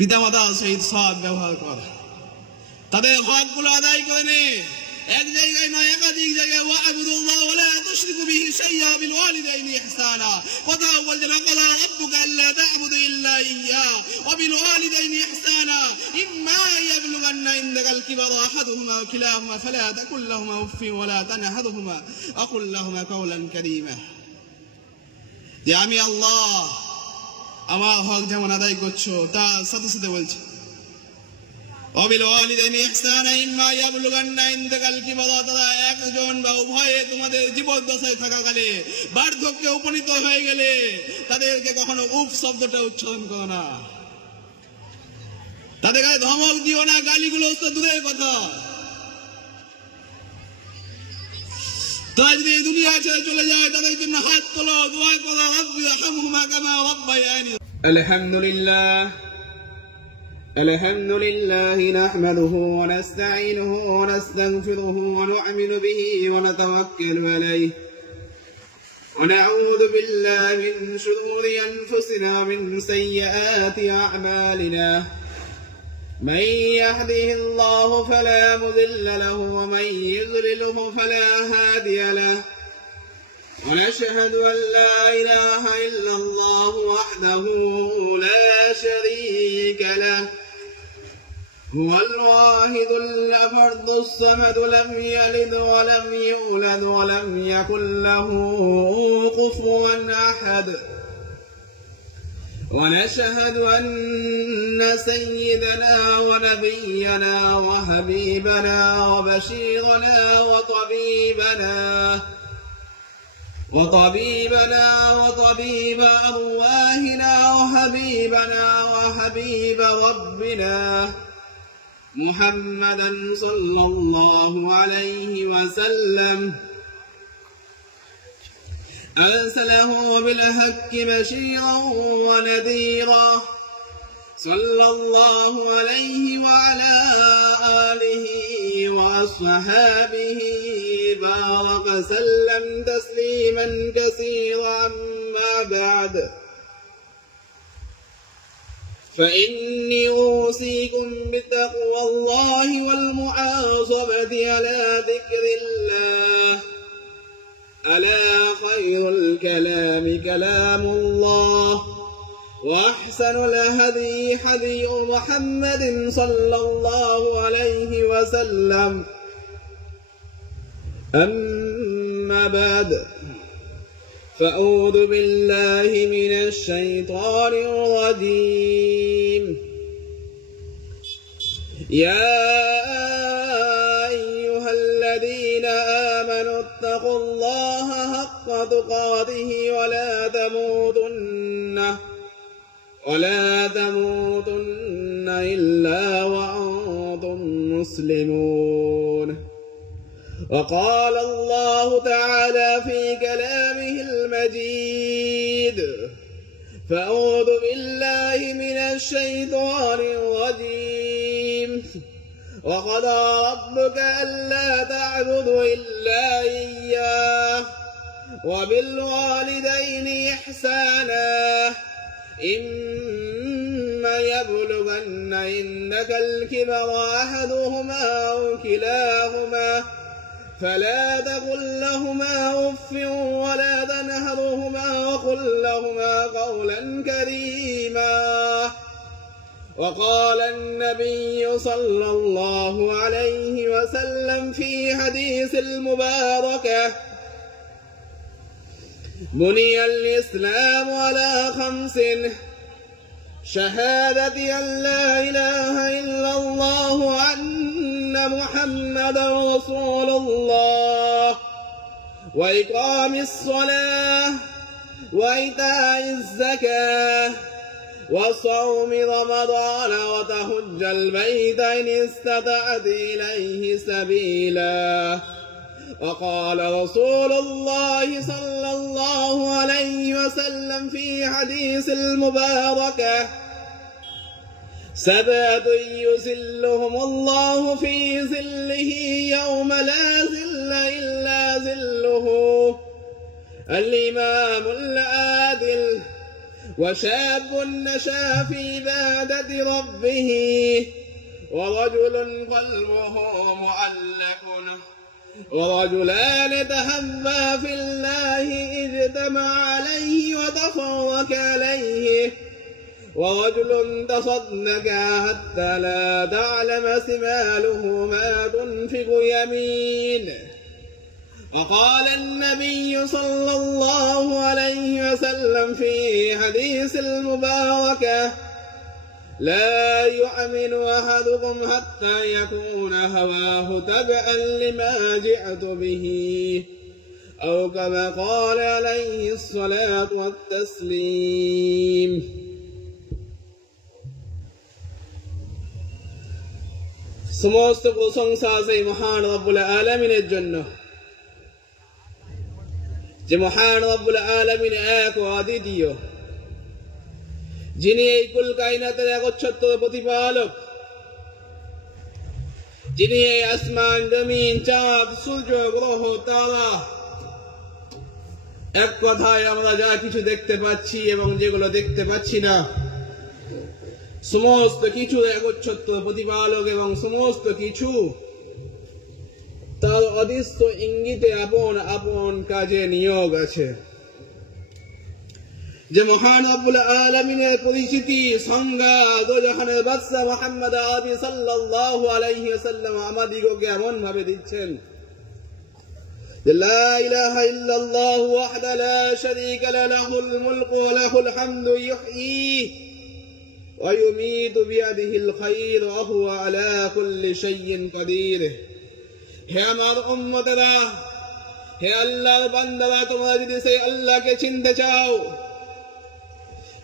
পিতামাতা সহিত সৎ ব্যবহার কর, তাদের হকগুলো আদায় করে নে। এক জায়গায় নয়, একাধিক জায়গায় ওয়া'বুদুল্লাহ ওয়া লা তুশরিকু বিহি শাই'আন বিল ওয়ালিদাইনি ইহসানা। কোথাও বলছেন ওয়াকাযা রাব্বুকা আল্লা তা'বুদু ইল্লা ইয়্যাহু ওয়া বিল ওয়ালিদাইনি ইহসানা ইম্মা ইয়াবলুগান্না ইনদাকাল কিবারা আহাদুহুমা আও কিলাহুমা ফালা তাকুল লাহুমা উফফিন ওয়া লা তানহারহুমা ওয়া কুল লাহুমা কাওলান কারীমা। যে আমি আল্লাহ, আমার হক যেমন আদায় করছো তার সাথে সাথে বলছি وبالوالدين إحسانا إما يبلغن عندك الكبر, তারা একজন বা উভয়ে তোমাদের জীবদ্দশায় থাকাকালে বার্ধক্যে উপনীত হয়ে গেলে তাদেরকে কখনো উফ শব্দটা উচ্চারণ করো না, তাদেরকে ধমক দিও না, গালিগুলো তো দূরের কথা। তারা যদি এই দুনিয়া ছেড়ে চলে যায় তাদের জন্য হাত তোলো, দোয়া করো, রব্বি ইরহামহুমা কামা রাব্বায়ানি। الحمد لله نحمده ونستعينه ونستغفره ونؤمن به ونتوكل عليه ونعوذ بالله من شرور أنفسنا ومن سيئات أعمالنا. من يهده الله فلا مضل له ومن يضلله فلا هادي له. ونشهد أن لا إله إلا الله وحده لا شريك له، هو الواحد الفرد الصمد، لم يلد ولم يولد ولم يكن له كفوا أحد. ونشهد أن سيدنا ونبينا وحبيبنا وبشيرنا وطبيب أرواحنا وحبيبنا وحبيب ربنا محمدا صلى الله عليه وسلم، أرسله بالحق بشيرا ونذيرا، صلى الله عليه وعلى آله وأصحابه بارك سلم تسليما كثيرا. أما بعد، فإني أوصيكم بتقوى الله والمحافظة على ذكر الله. ألا خير الكلام كلام الله، وأحسن الهدي هدي محمد صلى الله عليه وسلم. أما بعد، فأعوذ بالله من الشيطان الرجيم. يا أيها الذين آمنوا اتقوا الله حق تقاته ولا تموتن إلا وأنتم مسلمون. وقال الله تعالى في كلامه المجيد: فأعوذ بالله من الشيطان الرجيم. وقضى ربك ألا تعبدوا إلا إياه وبالوالدين إحسانا إما يبلغن عندك الكبر أحدهما أو كلاهما فلا تقل لهما أف ولا تنهرهما وقل لهما قولا كريما. وقال النبي صلى الله عليه وسلم في حديث المباركة: بني الإسلام على 5: شهادة أن لا إله إلا الله وأن محمدا رسول الله، وإقام الصلاة، وإيتاء الزكاة، وصوم رمضان، وتحج البيت إن استطعت إليه سبيلا. وقال رسول الله صلى الله عليه وسلم في حديث المباركة: 7 يظلهم الله في ظله يوم لا ظل إلا ظله: الإمام العادل، وشاب نشأ في عبادة ربه ورجل قلبه معلق ورجلان تحبا في الله اجتمع عليه وتفرق عليه ورجل تصدق حتى لا تعلم شماله ما تنفق يمينه وقال النبي صلى الله عليه وسلم في حديث المباركة لا يؤمن أحدكم حتى يكون هواه تبعا لما جئت به أو كما قال عليه الصلاة والتسليم সমস্ত প্রশংসা সেই মহান রব্বুল আলামিনের জন্য যে মহান রব্বুল আলামিন এক ও অদ্বিতীয়, যিনি এই কুল কায়নাতের একচ্ছত্র প্রতিপালক, যিনি এই আসমান জমিন চাঁদ সূর্য গ্রহ তারা এক কথায় আমরা যা কিছু দেখতে পাচ্ছি এবং যেগুলো দেখতে পাচ্ছি না সমস্ত কিছু একচ্ছত্র প্রতিপালক এবং সমস্ত কিছু তার অদৃশ্য ইঙ্গিতে আপন আপন কাজে নিয়োগ আছে। যে মহান রব্বুল আলামিনের পরিচিতি সংজ্ঞা দোজাহানের বাদশা মুহাম্মদ আরবি সাল্লাল্লাহু আলাইহি ওয়াসাল্লাম আমাদিগকে এমন ভাবে দিচ্ছেন যে লা ইলাহা ইল্লাল্লাহু ওয়াহদাহু লা শারীকা লাহুল মুলকু ওয়া লাহুল হামদু ইহয়ী ওয়া ইউমীতু বিয়াদিহিল খায়র ওয়া হুয়া আলা কুল্লি শাইইন কাদির। হে আমার উম্মতেরা, হে আল্লাহর বান্দারা, তোমরা যদি সেই আল্লাহকে চিনতে চাও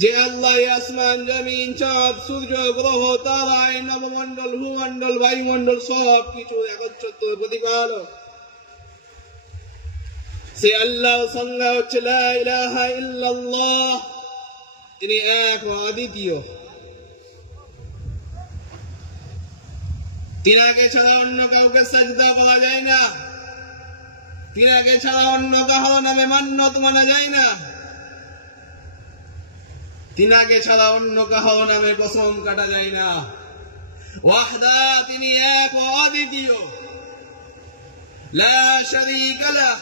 যে আল্লাহ আসমান জমিন চাঁদ সূর্য গ্রহ তারা নবমণ্ডল ভূমণ্ডল বায়ুমণ্ডল সব কিছু একচ্ছত্র প্রতিপালক, সে আল্লাহর সংজ্ঞা হচ্ছে লা ইলাহা ইল্লাল্লাহ, তিনি এক ও অদ্বিতীয়। তিনাকে ছাড়া অন্য কাউকে সাজদা করা যায় না, তিনাকে ছাড়া অন্য কারো নামে মান্যত মানা যায় না, তিনাকে ছাড়া অন্য কারো নামে কসম কাটা যায় না। ওয়াহদা, তিনি এক ও অদ্বিতীয়, লা শারীকা লাহ,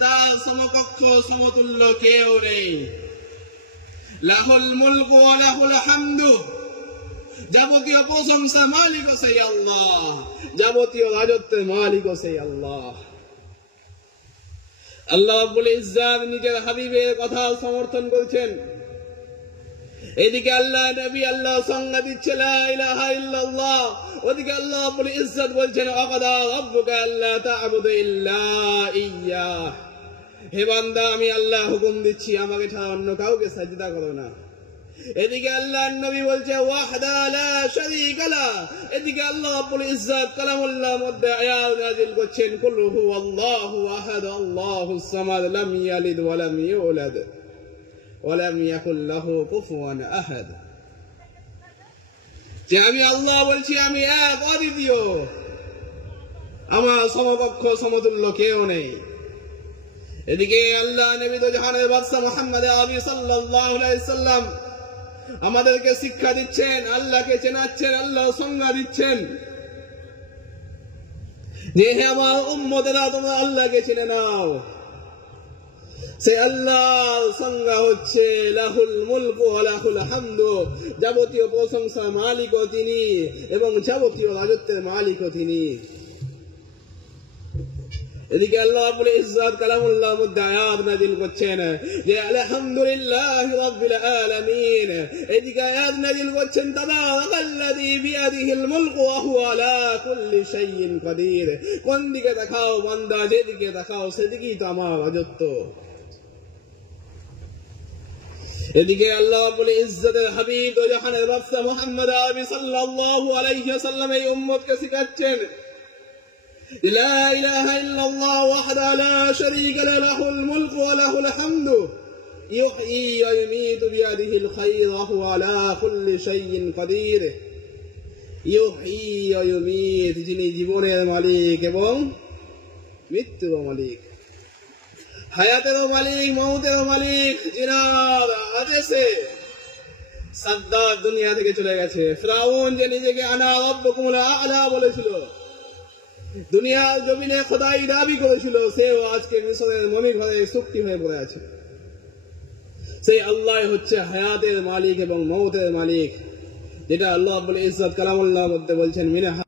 তার সমকক্ষ সমতুল্য কেউ নেই। লাহুল মুলকু ওয়া লাহুল হামদু, যাবতীয় প্রশংসা মালিক সেই আল্লাহ, যাবতীয় রাজত্বের মালিক সেই আল্লাহ। আল্লাহ রাব্বুল ইজ্জাত নিজের হাবিবের কথা সমর্থন করেছেন, এদিকে আল্লাহ নবী আল্লাহ সংজ্ঞা দিচ্ছে লা ইলাহা ইল্লাল্লাহ, ওদিকে আল্লাহ রাব্বুল ইজ্জাত বলছেন ওয়াকাদা রাব্বুকা আল্লা তা'বুদু ইল্লা ইয়্যাহ, হে বান্দা আমি আল্লাহ হুকুম দিচ্ছি আমাকে ছাড়া অন্য কাউকে সাজদা করো না। এদিকে আল্লাহ নবী বলছে ওয়াহদা লা শারীকা লাহ, এদিকে আল্লাহ রাব্বুল ইজ্জাত কালামুল্লাহর মধ্যে আয়াত নাযিল করছেন কুল হুয়াল্লাহু আহাদ আল্লাহুস সামাদ লাম ইয়ালিদ ওয়া লাম ইউলাদ ওয়া লাম ইয়াকুল লাহু কুফুয়ান আহাদ। যে আমি আল্লাহ বলছি আমি এক অদ্বিতীয়, আমার সমকক্ষ সমতুল্য কেউ নেই। এদিকে আল্লাহ নবী তো জাহানের বাদশা মুহাম্মদ আরবি সাল্লাল্লাহু আলাইহি ওয়াসাল্লাম আমাদেরকে শিক্ষা দিচ্ছেন, আল্লাহকে চেনাচ্ছেন, আল্লাহ সংজ্ঞা দিচ্ছেন যে হে আমার উম্মতেরা তোমরা আল্লাহকে চিনে নাও। সে আল্লাহর সংজ্ঞা হচ্ছে লাহুল মুলকু ওয়া লাহুল হামদু, যাবতীয় প্রশংসার মালিকও তিনি এবং যাবতীয় রাজত্বের মালিকও তিনি। এদিকে আল্লাহ রাব্বুল ইজ্জাত কালামুল্লাহর মধ্যে আয়াত নাযিল করছেন যে আলহামদুলিল্লাহি রাব্বিল আলামিন, এদিকে আয়াত নাযিল করছেন তাবারাকাল্লাযী বিয়াদিহিল মুলকু ওয়া হুয়া আলা কুল্লি শাইইন কাদির। কোন দিকে দেখাও বান্দা, যেদিকে দেখাও সেদিকেই তো আমার রাজত্ব। এদিকে আল্লাহ রাব্বুল ইজ্জাতের হাবিব ও জাহানের বাদশা মুহাম্মদ আরবি সাল্লাল্লাহু আলাইহি ওয়াসাল্লাম এই উম্মতকে শিখাচ্ছেন লা ইলাহা ইল্লাল্লাহ ওয়াহদাহু লা শারীকা লাহুল মুলকু ওয়া লাহুল হামদু ইহয়ী ওয়া ইউমীতু বিয়াদিহিল খায়র ওয়া হুয়া আলা কুল্লি শাইইন কাদির। ইহয়ী ওয়া ইউমীত, যিনি জীবনের মালিক এবং মৃত্যুর মালিক। হায়াতেরও মালিক, মউতেরও মালিক, জিনার আদেশে সাদ্দাত দুনিয়া থেকে চলে গেছে। ফিরাউন যে নিজেকে আনা রাব্বুকুমুল আ'লা বলেছিল, দুনিয়ার জমিনে খোদাই দাবি করেছিল, সেও আজকে মিশরের মমি ঘরে সুক্তি হয়ে পড়ে আছে। সেই আল্লাহ হচ্ছে হায়াতের মালিক এবং মউতের মালিক, যেটা আল্লাহ রাব্বুল ইজ্জত কালামুল্লাহর মধ্যে বলছেন, মিনহা